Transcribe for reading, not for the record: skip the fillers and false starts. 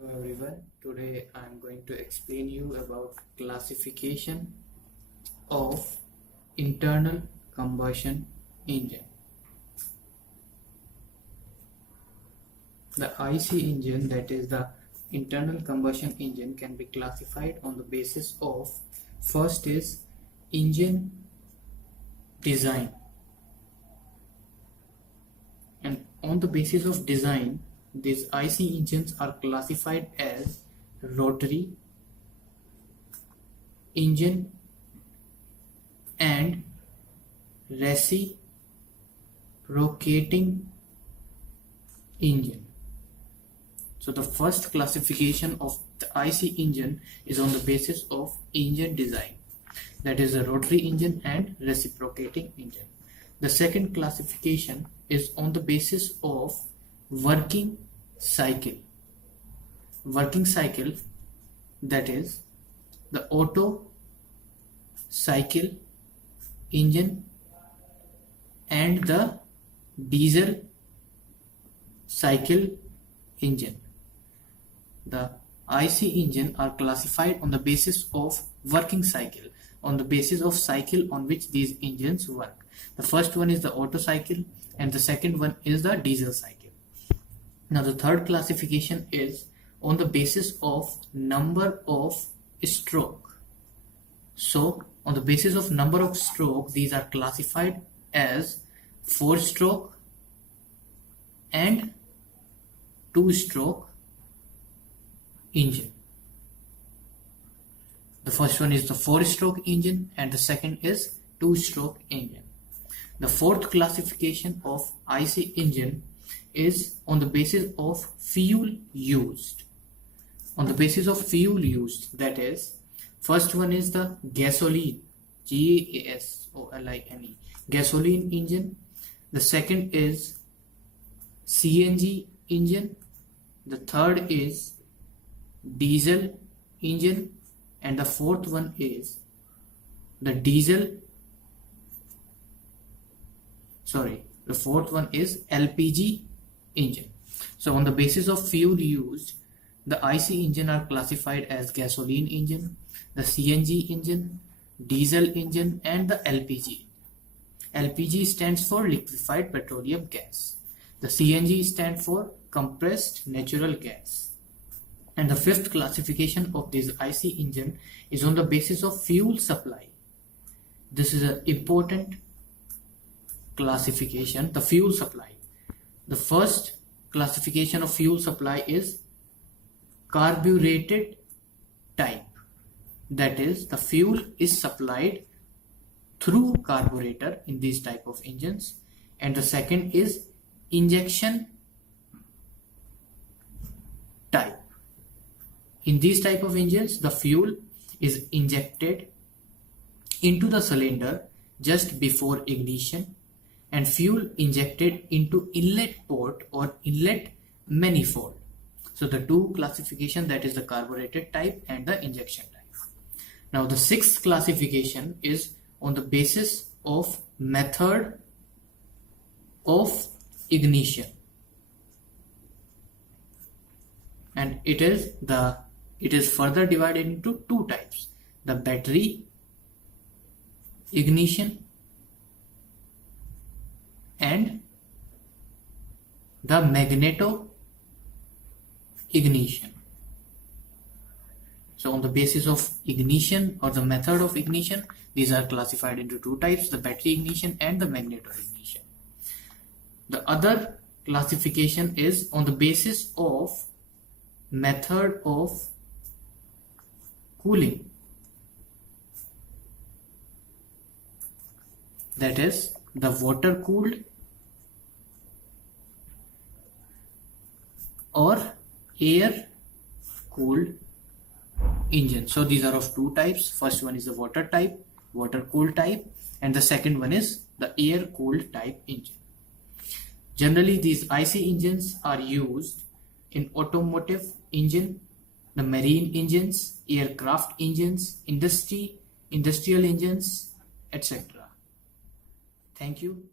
Hello everyone, today I am going to explain you about classification of internal combustion engine. The IC engine, that is the internal combustion engine, can be classified on the basis of first is engine design, and on the basis of design these IC engines are classified as rotary engine and reciprocating engine. So the first classification of the IC engine is on the basis of engine design, that is a rotary engine and reciprocating engine. The second classification is on the basis of working cycle, that is the Otto cycle engine and the diesel cycle engine. The IC engine are classified on the basis of working cycle, on the basis of cycle on which these engines work. The first one is the Otto cycle and the second one is the diesel cycle. Now the third classification is on the basis of number of stroke. So on the basis of number of stroke, these are classified as 4-stroke and 2-stroke engine. The first one is the 4-stroke engine and the second is 2-stroke engine. The fourth classification of IC engine is on the basis of fuel used. On the basis of fuel used, that is, first one is the gasoline, GASOLINE, gasoline engine. The second is CNG engine. The third is diesel engine, and the fourth one is the fourth one is LPG engine. So on the basis of fuel used, the IC engine are classified as gasoline engine, the CNG engine, diesel engine and the LPG. LPG stands for liquefied petroleum gas. The CNG stands for compressed natural gas. And the fifth classification of this IC engine is on the basis of fuel supply. This is an important classification, the fuel supply. The first classification of fuel supply is carbureted type, that is the fuel is supplied through carburetor in these type of engines. And the second is injection type. In these type of engines, the fuel is injected into the cylinder just before ignition, and fuel injected into inlet port or inlet manifold. So the two classification, that is the carbureted type and the injection type. Now the sixth classification is on the basis of method of ignition, and it is further divided into two types: the battery ignition and the magneto ignition. So on the basis of ignition or the method of ignition, these are classified into two types: the battery ignition and the magneto ignition. The other classification is on the basis of method of cooling, that is the water cooled or air cooled engine. So these are of two types. First one is the water cooled type, and the second one is the air cooled type engine. Generally these IC engines are used in automotive engine, the marine engines, aircraft engines, industrial engines, etc. Thank you.